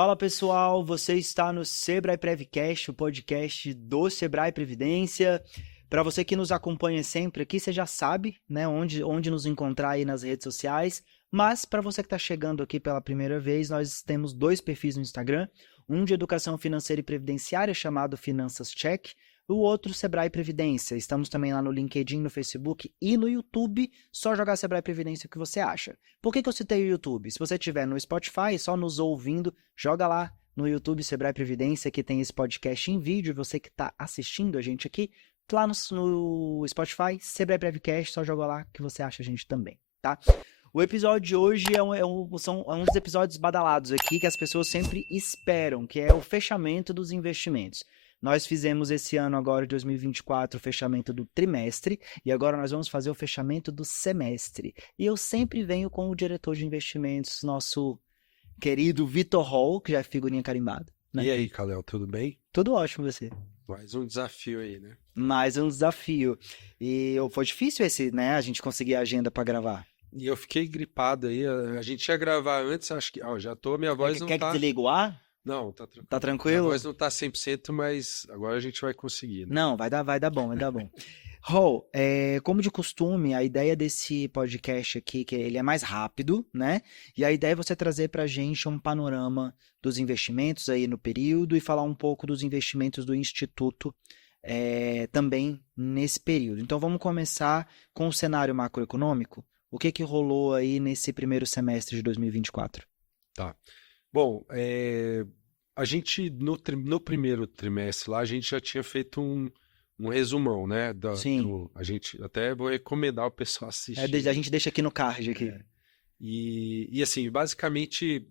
Fala pessoal, você está no Sebrae Prevcast, o podcast do Sebrae Previdência. Para você que nos acompanha sempre aqui, você já sabe, né, onde nos encontrar aí nas redes sociais. Mas para você que está chegando aqui pela primeira vez, nós temos 2 perfis no Instagram, um de educação financeira e previdenciária chamado Finanças Check, o outro Sebrae Previdência. Estamos também lá no LinkedIn, no Facebook e no YouTube. Só jogar Sebrae Previdência o que você acha. Por que eu citei o YouTube? Se você estiver no Spotify, só nos ouvindo, joga lá no YouTube Sebrae Previdência, que tem esse podcast em vídeo. Você que está assistindo a gente aqui, lá no Spotify, Sebrae Prevcast, só joga lá que você acha a gente também, tá? O episódio de hoje são um dos episódios badalados aqui que as pessoas sempre esperam, que é o fechamento dos investimentos. Nós fizemos esse ano agora, de 2024, o fechamento do trimestre e agora nós vamos fazer o fechamento do semestre. E eu sempre venho com o diretor de investimentos, nosso querido Vitor Hall, que já é figurinha carimbada. Né? E aí, Kalel, tudo bem? Tudo ótimo você. Mais um desafio aí, né? Mais um desafio. E foi difícil né, a gente conseguir a agenda para gravar. E eu fiquei gripado aí, a gente ia gravar antes, acho que... já tô, minha voz não Quer tá... que desligue o ar? Não, tá tranquilo. Tá tranquilo? Minha voz não tá 100%, mas agora a gente vai conseguir, né? Não, vai dar bom. Rô, como de costume, a ideia desse podcast aqui, que ele é mais rápido, né? E a ideia é você trazer pra gente um panorama dos investimentos aí no período e falar um pouco dos investimentos do Instituto também nesse período. Então vamos começar com o cenário macroeconômico. O que rolou aí nesse primeiro semestre de 2024? Tá. Bom, a gente, no primeiro trimestre lá, a gente já tinha feito um resumão, né? Sim. A gente até vou recomendar o pessoal assistir. A gente deixa aqui no card aqui. E assim, basicamente,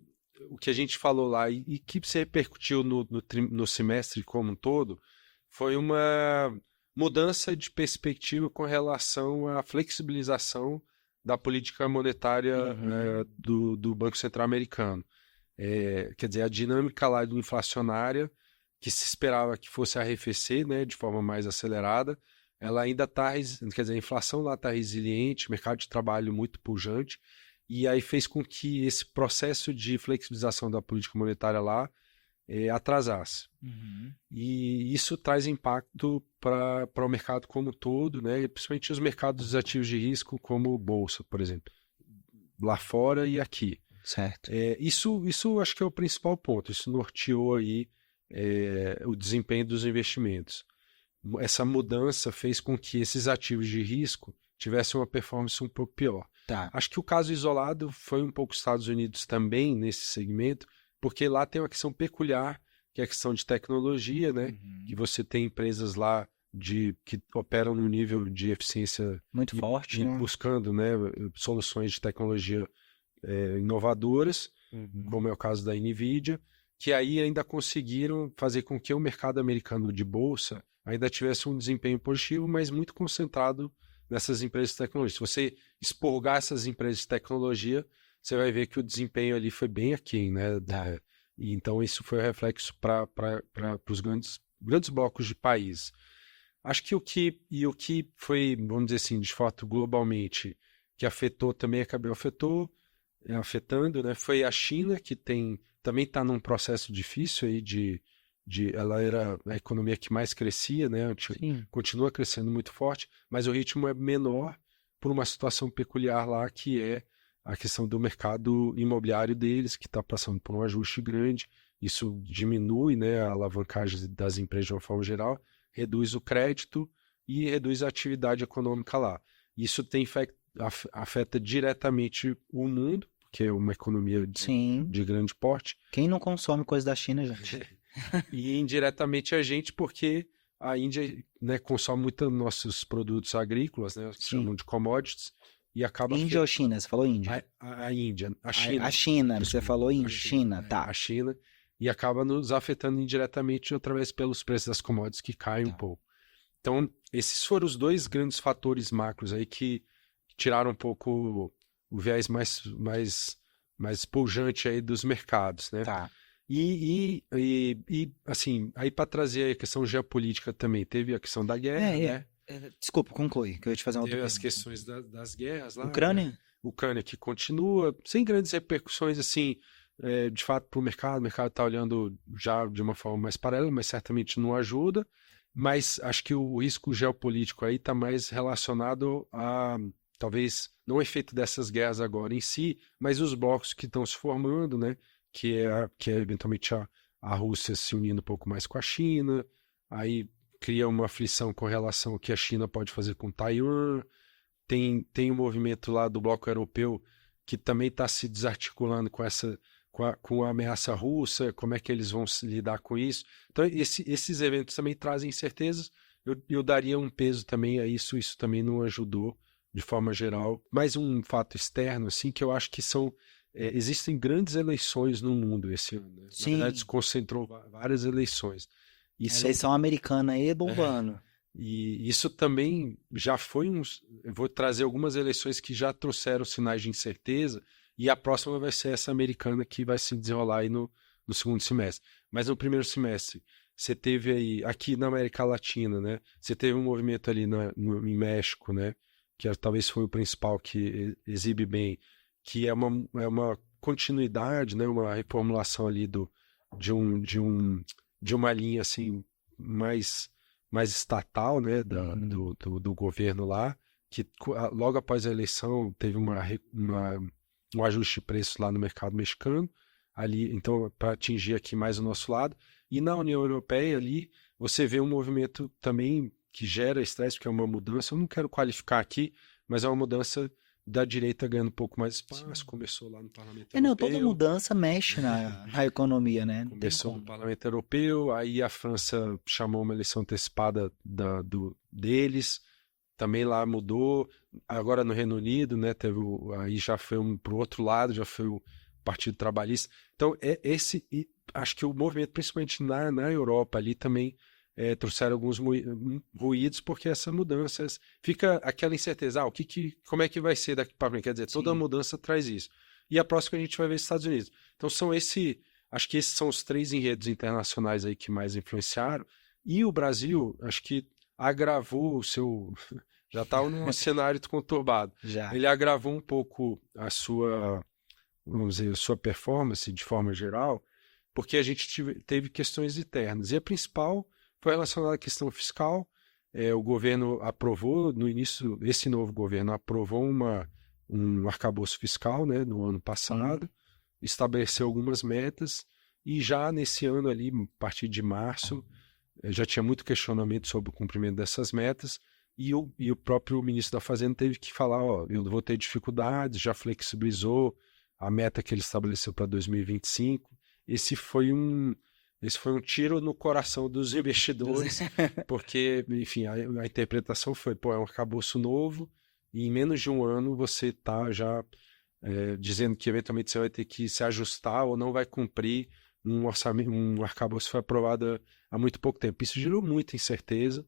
o que a gente falou lá e que se repercutiu no semestre como um todo, foi uma mudança de perspectiva com relação à flexibilização da política monetária do Banco Central americano. Quer dizer, a dinâmica lá do inflacionária, que se esperava que fosse arrefecer, né, de forma mais acelerada, ela ainda está, quer dizer, a inflação lá está resiliente, mercado de trabalho muito pujante, e aí fez com que esse processo de flexibilização da política monetária lá atrasasse. E isso traz impacto para o mercado como um todo, né, principalmente os mercados ativos de risco, como bolsa, por exemplo, lá fora e aqui. Certo. Isso acho que é o principal ponto. Isso norteou aí o desempenho dos investimentos. Essa mudança fez com que esses ativos de risco tivessem uma performance um pouco pior. Tá. Acho que o caso isolado foi um pouco Estados Unidos também nesse segmento, porque lá tem uma questão peculiar, que é a questão de tecnologia, né? Que você tem empresas lá que operam no nível de eficiência muito forte, né? Buscando, né, soluções de tecnologia inovadoras, como é o caso da NVIDIA, que aí ainda conseguiram fazer com que o mercado americano de bolsa ainda tivesse um desempenho positivo, mas muito concentrado nessas empresas de tecnologia. Se você expurgar essas empresas de tecnologia, você vai ver que o desempenho ali foi bem aquém, né? E então isso foi reflexo para os grandes blocos de país. Acho que o que foi, vamos dizer assim, de fato, globalmente, que afetou também, afetando, né? Foi a China, que também está num processo difícil aí ela era a economia que mais crescia, né? Continua crescendo muito forte, mas o ritmo é menor por uma situação peculiar lá, que é a questão do mercado imobiliário deles, que está passando por um ajuste grande. Isso diminui, né, a alavancagem das empresas de uma forma geral, reduz o crédito e reduz a atividade econômica lá. Isso afeta diretamente o mundo, que é uma economia de grande porte. Quem não consome coisa da China, gente? E indiretamente a gente, porque a Índia, né, consome muito nossos produtos agrícolas, né, chamam de commodities, e acaba... Índia ou China? Você falou Índia? A Índia, a China. A China, desculpa, você falou Índia, China, tá. A China, e acaba nos afetando indiretamente através pelos preços das commodities que caem um pouco. Então, esses foram os 2 grandes fatores macros aí que tiraram um pouco o viés mais pujante aí dos mercados, né? Tá. E assim, aí para trazer a questão geopolítica também, teve a questão da guerra, né? Desculpa, conclui, que eu ia te fazer uma outra pergunta. Teve pergunta. as questões das guerras lá. Ucrânia? Né? Ucrânia que continua, sem grandes repercussões, assim, de fato, para o mercado está olhando já de uma forma mais paralela, mas certamente não ajuda. Mas acho que o risco geopolítico aí está mais relacionado a, talvez, não o efeito dessas guerras agora em si, mas os blocos que estão se formando, né? Que é eventualmente a Rússia se unindo um pouco mais com a China, aí cria uma aflição com relação ao que a China pode fazer com Taiwan. Tem um movimento lá do bloco europeu que também está se desarticulando com a ameaça russa, como é que eles vão se lidar com isso. Então, esses eventos também trazem incertezas. Eu daria um peso também a isso também não ajudou de forma geral. Mais um fato externo, assim, que eu acho que existem grandes eleições no mundo esse ano, né? Na verdade, se concentrou várias eleições. A eleição americana aí bombando. E isso também já foi eu vou trazer algumas eleições que já trouxeram sinais de incerteza, e a próxima vai ser essa americana que vai se desenrolar aí no segundo semestre. Mas no primeiro semestre, você teve aí, aqui na América Latina, né? Você teve um movimento ali em México, né? Que talvez foi o principal que exibe bem, que é uma continuidade, né? Uma reformulação ali de uma linha assim mais estatal, né, do governo lá, que logo após a eleição teve um ajuste de preço lá no mercado mexicano, ali, então, para atingir aqui mais o nosso lado. E na União Europeia ali, você vê um movimento também que gera estresse, que é uma mudança, eu não quero qualificar aqui, mas é uma mudança da direita ganhando um pouco mais espaço, começou lá no Parlamento Europeu. Toda mudança mexe na economia, né? Começou no Parlamento Europeu, aí a França chamou uma eleição antecipada deles, também lá mudou, agora no Reino Unido, né, aí já foi para o outro lado, já foi o Partido Trabalhista. Então, acho que o movimento, principalmente na Europa ali também, trouxeram alguns ruídos, porque essa mudança fica aquela incerteza, como é que vai ser daqui para frente? Quer dizer, toda mudança traz isso. E a próxima a gente vai ver os Estados Unidos. Então acho que esses são os 3 enredos internacionais aí que mais influenciaram. E o Brasil, acho que agravou o seu... Já estava num cenário conturbado. Já. Ele agravou um pouco vamos dizer, a sua performance de forma geral, porque a gente teve questões internas. E a principal foi relacionada à questão fiscal. O governo aprovou, no início, esse novo governo aprovou um arcabouço fiscal, né, no ano passado, estabeleceu algumas metas, e já nesse ano ali, a partir de março, já tinha muito questionamento sobre o cumprimento dessas metas, e o próprio ministro da Fazenda teve que falar, eu vou ter dificuldades, já flexibilizou a meta que ele estabeleceu para 2025. Esse foi um tiro no coração dos investidores, porque, enfim, a interpretação foi, é um arcabouço novo, e em menos de um ano você está já dizendo que eventualmente você vai ter que se ajustar ou não vai cumprir um orçamento, um arcabouço que foi aprovado há muito pouco tempo. Isso gerou muita incerteza,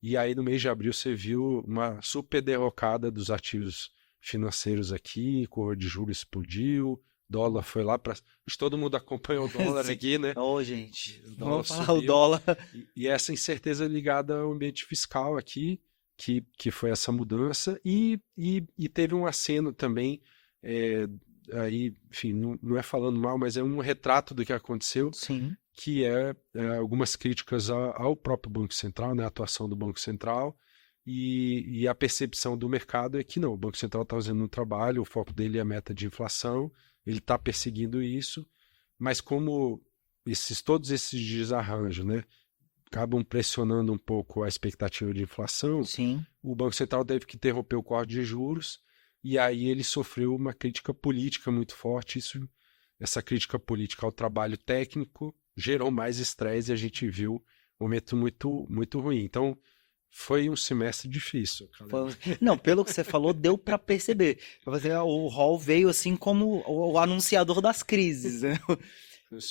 e aí no mês de abril você viu uma super derrocada dos ativos financeiros aqui, curva de juros explodiu, dólar foi lá para... Todo mundo acompanhou o dólar aqui, né? Gente, vamos falar subiu. o dólar. E essa incerteza ligada ao ambiente fiscal aqui, que foi essa mudança, e teve um aceno também, aí, enfim, não é falando mal, mas é um retrato do que aconteceu, Sim. Que algumas críticas ao próprio Banco Central, né, a atuação do Banco Central, e a percepção do mercado é que não, o Banco Central está fazendo um trabalho, o foco dele é a meta de inflação, ele está perseguindo isso, mas como todos esses desarranjos, né, acabam pressionando um pouco a expectativa de inflação, Sim. O Banco Central teve que interromper o corte de juros, e aí ele sofreu uma crítica política muito forte. Essa crítica política ao trabalho técnico gerou mais estresse, e a gente viu um momento muito, muito ruim. Então, foi um semestre difícil. Não, pelo que você falou, deu para perceber. O Hall veio assim como o anunciador das crises, né?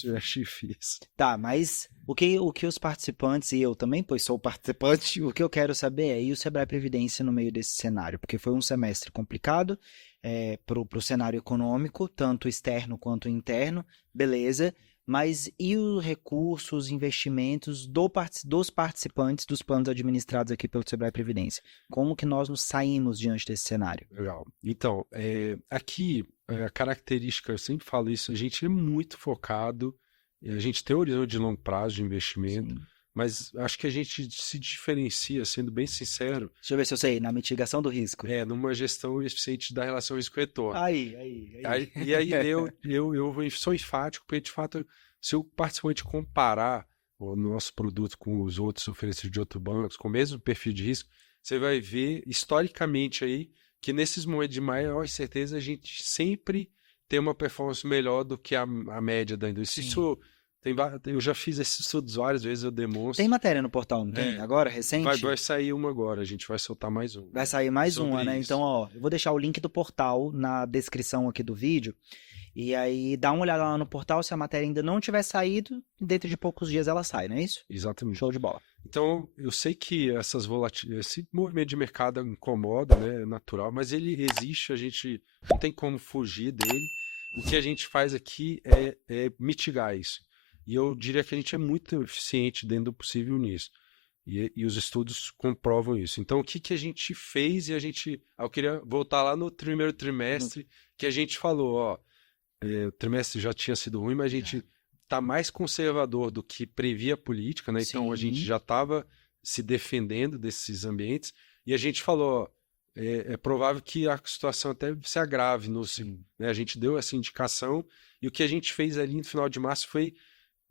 Eu achei difícil. Tá, mas o que os participantes, e eu também, pois sou participante, o que eu quero saber é, e o Sebrae Previdência no meio desse cenário? Porque foi um semestre complicado para o cenário econômico, tanto externo quanto interno, beleza, mas e os recursos, investimentos dos participantes dos planos administrados aqui pelo Sebrae Previdência? Como que nós nos saímos diante desse cenário? Legal. Então, aqui, a característica, eu sempre falo isso, a gente é muito focado, a gente tem um horizonte de longo prazo de investimento, Sim. mas acho que a gente se diferencia, sendo bem sincero, Deixa eu ver se eu sei, na mitigação do risco. numa gestão eficiente da relação risco-retorno. Aí. E aí eu sou enfático, porque de fato, se o participante comparar o nosso produto com os outros oferecidos de outros bancos, com o mesmo perfil de risco, você vai ver historicamente aí que nesses momentos de maior incerteza a gente sempre tem uma performance melhor do que a média da indústria. Sim. Isso eu já fiz esses estudos várias vezes, eu demonstro. Tem matéria no portal, não tem? Agora, recente? Vai sair uma agora, a gente vai soltar mais um. Vai sair mais sobre uma, né? isso. Então, ó, eu vou deixar o link do portal na descrição aqui do vídeo. E aí, dá uma olhada lá no portal, se a matéria ainda não tiver saído, dentro de poucos dias ela sai, não é isso? Exatamente. Show de bola. Então, eu sei que esse movimento de mercado incomoda, né? É natural, mas ele existe, a gente não tem como fugir dele. O que a gente faz aqui é mitigar isso. E eu diria que a gente é muito eficiente dentro do possível nisso. E os estudos comprovam isso. Então, o que a gente fez eu queria voltar lá no primeiro trimestre, que a gente falou, ó, o trimestre já tinha sido ruim, mas a gente está mais conservador do que previa a política, né? Então, a gente já estava se defendendo desses ambientes. E a gente falou, ó, é provável que a situação até se agrave. Né? A gente deu essa indicação. E o que a gente fez ali no final de março foi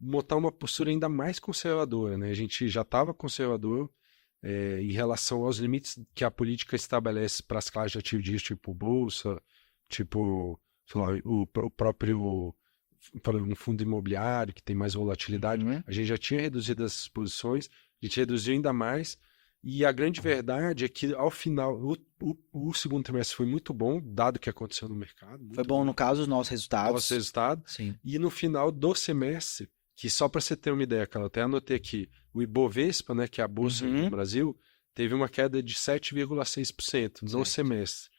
botar uma postura ainda mais conservadora, né? A gente já estava conservador em relação aos limites que a política estabelece para as classes de ativos de risco, tipo bolsa, tipo, sei lá, o próprio um fundo imobiliário que tem mais volatilidade. A gente já tinha reduzido essas posições, a gente reduziu ainda mais. E a grande verdade é que, ao final, o segundo trimestre foi muito bom, dado o que aconteceu no mercado. Foi bom, no caso, os nossos resultados. Nosso resultado. Sim. E no final do semestre, que só para você ter uma ideia, que eu até anotei aqui, o Ibovespa, né, que é a bolsa do Brasil, teve uma queda de 7,6% no semestre.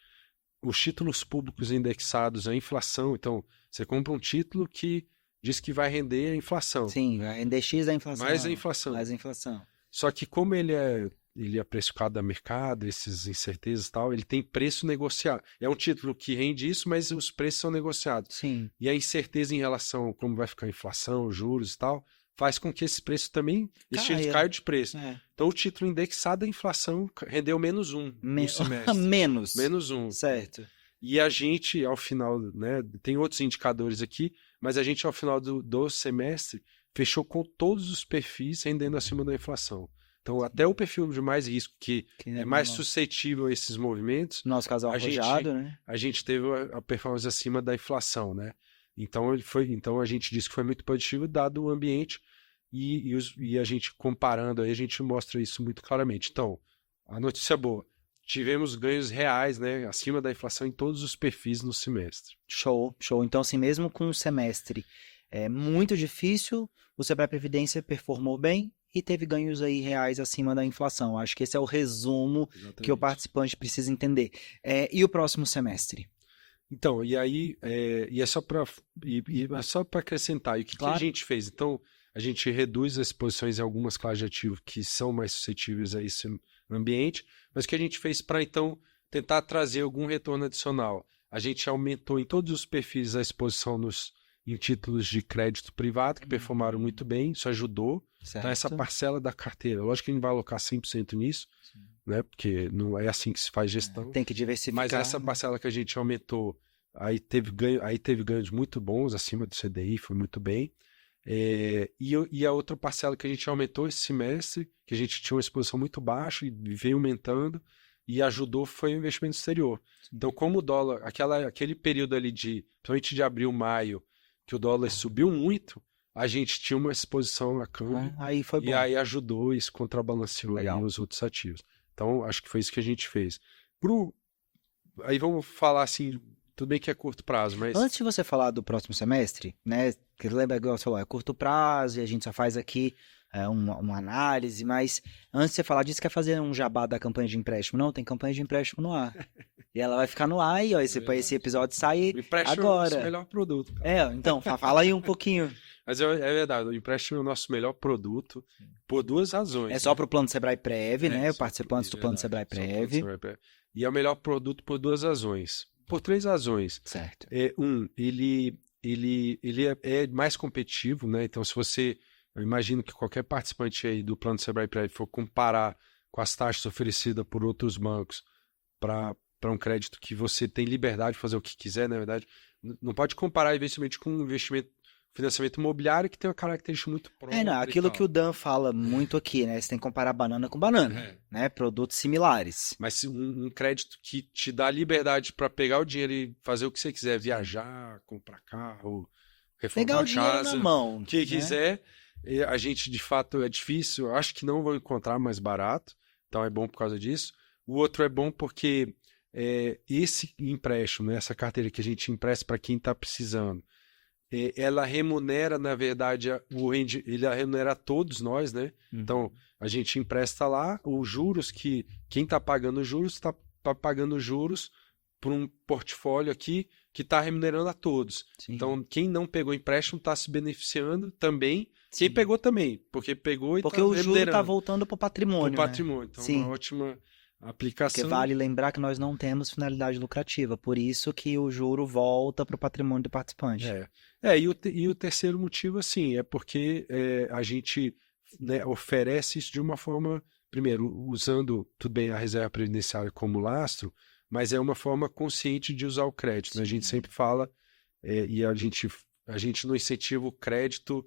Os títulos públicos indexados à inflação, então, você compra um título que diz que vai render a inflação. Sim, vai render X da inflação. Mais a inflação. Mais a inflação. Só que como ele é precificado a mercado, essas incertezas e tal, ele tem preço negociado. É um título que rende isso, mas os preços são negociados. Sim. E a incerteza em relação a como vai ficar a inflação, juros e tal, faz com que esse preço também, esse título caia de preço. Então o título indexado à inflação rendeu menos um no semestre. Menos um. Certo. E a gente, ao final, né, tem outros indicadores aqui, mas a gente, ao final do semestre, fechou com todos os perfis rendendo acima da inflação. Então, até o perfil de mais risco, que é mais suscetível a esses movimentos, no nosso caso, arrojado, né? A gente teve a performance acima da inflação, né? Então, a gente disse que foi muito positivo, dado o ambiente, e a gente comparando aí, a gente mostra isso muito claramente. Então, a notícia boa, tivemos ganhos reais, né, acima da inflação em todos os perfis no semestre. Show. Então, assim, mesmo com o semestre muito difícil, o Sebrae Previdência performou bem e teve ganhos aí reais acima da inflação. Acho que esse é o resumo que o participante precisa entender. E o próximo semestre? Então, e aí, é só para acrescentar, e o que a gente fez? Então, a gente reduz as posições em algumas classes de ativo que são mais suscetíveis a esse ambiente, mas o que a gente fez para, então, tentar trazer algum retorno adicional? A gente aumentou em todos os perfis a exposição em títulos de crédito privado, que performaram muito bem, isso ajudou. Certo. Então, essa parcela da carteira, lógico que a gente vai alocar 100% nisso, né? Porque não é assim que se faz gestão. Tem que diversificar. Mas essa parcela que a gente aumentou, aí teve ganhos muito bons, acima do CDI, foi muito bem. E a outra parcela que a gente aumentou esse semestre, que a gente tinha uma exposição muito baixa e veio aumentando, e ajudou, foi o investimento exterior. Então, como o dólar, aquele período ali principalmente de abril, maio, que o dólar subiu muito, a gente tinha uma exposição a câmbio, aí foi bom. E aí ajudou, isso contrabalanceou aí os outros ativos. Então, acho que foi isso que a gente fez. Aí vamos falar assim, tudo bem que é curto prazo, mas... Antes de você falar do próximo semestre, né, que lembra que você falou, é curto prazo e a gente só faz aqui uma análise, mas antes de você falar disso, quer fazer um jabá da campanha de empréstimo? Não, tem campanha de empréstimo no ar. E ela vai ficar no ar e ó, esse episódio sai agora. O empréstimo é o nosso melhor produto. Cara. Então, fala aí um pouquinho. Mas é verdade, o empréstimo é o nosso melhor produto por duas razões. É só né? para o plano Sebrae Prev, né? Só Participantes do plano Sebrae só pro plano Prev. Sebrae Prev. E é o melhor produto por duas razões. Por três razões. Certo. Ele é mais competitivo, né? Então, se você, eu imagino que qualquer participante aí do plano Sebrae Prev for comparar com as taxas oferecidas por outros bancos para um crédito que você tem liberdade de fazer o que quiser, na verdade, não pode comparar investimento com financiamento imobiliário que tem uma característica muito própria Não, e aquilo tal. que o Dan fala muito aqui, né? Você tem que comparar banana com banana, É. né? Produtos similares. Mas se um crédito que te dá liberdade para pegar o dinheiro e fazer o que você quiser, viajar, comprar carro, Pegar reformar o a dinheiro na casa, mão, o que né? quiser, a gente de fato é difícil, eu acho que não vão encontrar mais barato, então é bom por causa disso. O outro é bom porque esse empréstimo, né, essa carteira que a gente empresta para quem está precisando, ela remunera, na verdade, ele remunera a todos nós, né? Então, a gente empresta lá os juros que quem está pagando juros está pagando juros por um portfólio aqui que está remunerando a todos. Sim. Então, quem não pegou empréstimo está se beneficiando também. Sim. Quem pegou também, porque pegou e porque está o juro remunerando. está voltando para o patrimônio, Pro patrimônio. né? Então, Sim. uma ótima aplicação. Porque vale lembrar que nós não temos finalidade lucrativa, por isso que o juro volta para o patrimônio do participante. E o terceiro motivo, assim, é porque a gente, né, oferece isso de uma forma, primeiro, usando, tudo bem, a reserva previdenciária como lastro, mas é uma forma consciente de usar o crédito. Né? A gente sempre fala, e a gente não incentiva o crédito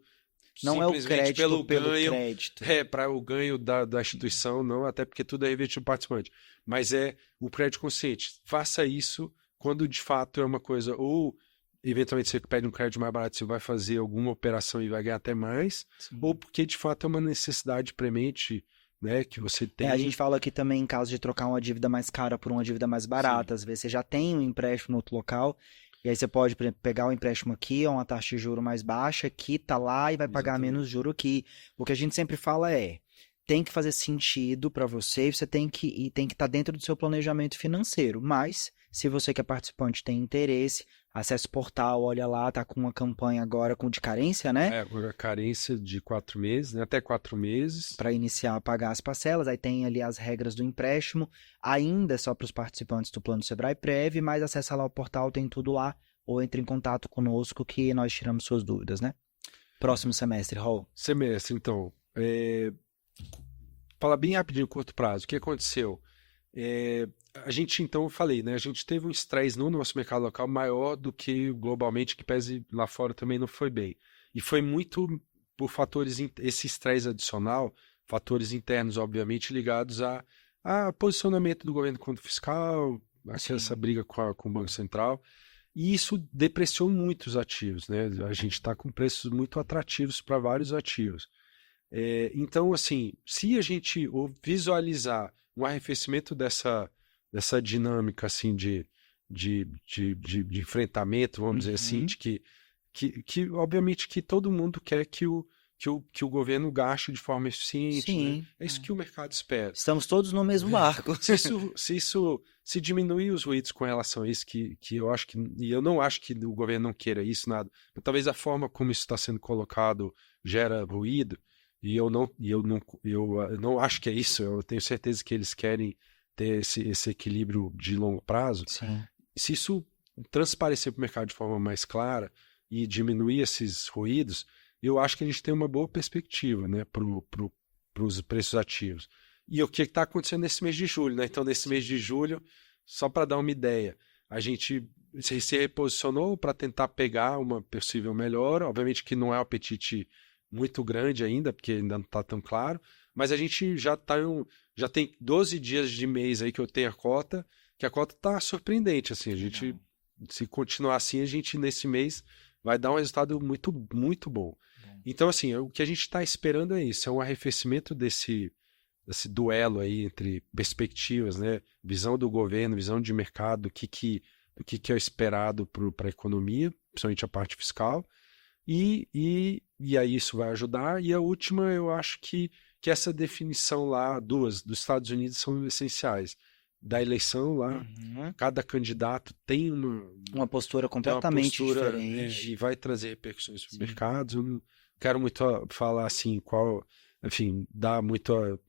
Não é o simplesmente crédito pelo ganho, crédito. para o ganho da instituição, não, até porque tudo é revestido no participante. Mas é o crédito consciente. Faça isso quando de fato é uma coisa, ou eventualmente você pede um crédito mais barato, você vai fazer alguma operação e vai ganhar até mais, Sim. ou porque de fato é uma necessidade premente, né, que você tem. A gente fala aqui também em caso de trocar uma dívida mais cara por uma dívida mais barata. Às vezes você já tem um empréstimo no outro local, e aí você pode, por exemplo, pegar o empréstimo aqui, a uma taxa de juro mais baixa, quita lá e vai pagar Exatamente. menos juro aqui. O que a gente sempre fala tem que fazer sentido para você, você tem que estar dentro do seu planejamento financeiro. Mas, se você que é participante tem interesse, acesse o portal, olha lá, tá com uma campanha agora de carência, né? Agora carência de 4 meses, né, até 4 meses. Para iniciar a pagar as parcelas, aí tem ali as regras do empréstimo, ainda só para os participantes do plano Sebrae Prev, mas acessa lá o portal, tem tudo lá, ou entre em contato conosco que nós tiramos suas dúvidas, né? Próximo semestre, Raul. Semestre, então. Fala bem rapidinho, curto prazo. O que aconteceu? A gente, então, eu falei, né? A gente teve um estresse no nosso mercado local maior do que globalmente, que pese lá fora também não foi bem. E foi muito por fatores, esse estresse adicional, fatores internos, obviamente, ligados a posicionamento do governo contra o fiscal, essa briga com o Banco Central. E isso depreciou muito os ativos, né? A gente está com preços muito atrativos para vários ativos. Então, assim, se a gente visualizar um arrefecimento dessa dinâmica assim de enfrentamento, vamos dizer assim, de que obviamente que todo mundo quer que o governo gaste de forma eficiente, Sim, né? É isso que o mercado espera. Estamos todos no mesmo barco. Se diminuir os ruídos com relação a isso, que eu acho que, e eu não acho que o governo não queira isso, nada, mas talvez a forma como isso está sendo colocado gera ruído, e eu não acho que é isso, eu tenho certeza que eles querem ter esse equilíbrio de longo prazo. Sim. Se isso transparecer para o mercado de forma mais clara e diminuir esses ruídos, eu acho que a gente tem uma boa perspectiva, né, para os preços ativos. E o que está acontecendo nesse mês de julho, né? Então, nesse mês de julho, só para dar uma ideia, a gente se reposicionou para tentar pegar uma possível melhora. Obviamente que não é um apetite muito grande ainda, porque ainda não está tão claro, mas a gente já tem 12 dias de mês aí que eu tenho a cota, que a cota está surpreendente, assim, a gente, se continuar assim, a gente nesse mês vai dar um resultado muito, muito bom. Então, assim, o que a gente está esperando é isso, é um arrefecimento desse duelo aí entre perspectivas, né, visão do governo, visão de mercado, do que é o esperado para a economia, principalmente a parte fiscal, e aí isso vai ajudar. E a última, eu acho que essa definição lá, duas, dos Estados Unidos são essenciais. da eleição lá. Cada candidato tem uma postura completamente diferente. E vai trazer repercussões para o mercado. Eu não quero muito falar assim, enfim, dar muito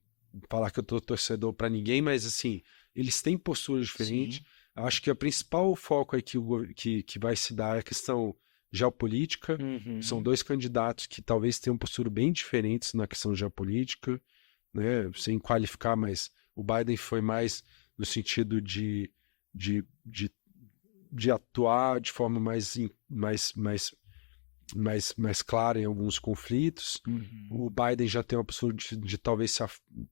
falar que eu tô torcedor para ninguém, mas assim, eles têm posturas diferentes. Acho que o principal foco aí que vai se dar é a questão geopolítica. São dois candidatos que talvez tenham postura bem diferentes na questão geopolítica, né? Sem qualificar, mas o Biden foi mais no sentido de atuar de forma mais clara em alguns conflitos. O Biden já tem uma postura de talvez,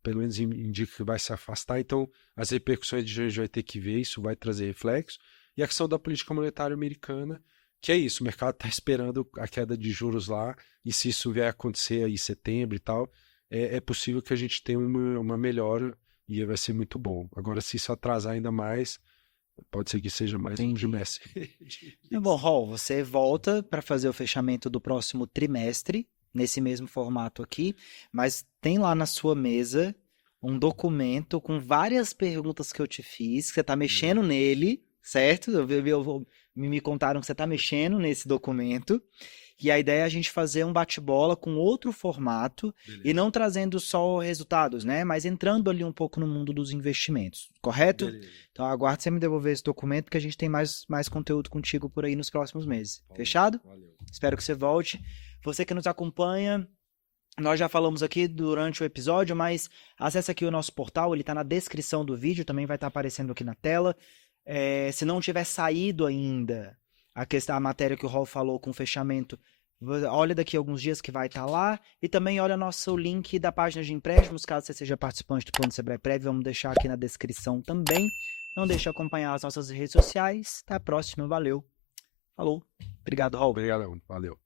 pelo menos indica que vai se afastar, então as repercussões de hoje vai ter que ver, isso vai trazer reflexo. E a questão da política monetária americana, que é isso, o mercado está esperando a queda de juros lá, e se isso vier a acontecer aí em setembro e tal, é possível que a gente tenha uma melhora e vai ser muito bom. Agora, se isso atrasar ainda mais, pode ser que seja mais um trimestre. Bom, Raul, você volta para fazer o fechamento do próximo trimestre, nesse mesmo formato aqui, mas tem lá na sua mesa um documento com várias perguntas que eu te fiz, que você está mexendo nele, certo? Me contaram que você está mexendo nesse documento. E a ideia é a gente fazer um bate-bola com outro formato. Beleza. E não trazendo só resultados, né? Mas entrando ali um pouco no mundo dos investimentos, correto? Beleza. Então aguarde você me devolver esse documento, porque a gente tem mais conteúdo contigo por aí nos próximos meses. Valeu. Fechado? Valeu. Espero que você volte. Você que nos acompanha, nós já falamos aqui durante o episódio, mas acesse aqui o nosso portal, ele está na descrição do vídeo, também vai estar aparecendo aqui na tela. Se não tiver saído ainda a matéria que o Raul falou com o fechamento, olha daqui a alguns dias que vai estar lá, e também olha nosso link da página de empréstimos, caso você seja participante do Plano Sebrae Prev, vamos deixar aqui na descrição também. Não deixe de acompanhar as nossas redes sociais. Até a próxima, valeu. Falou. Obrigado, Raul. Obrigado, valeu.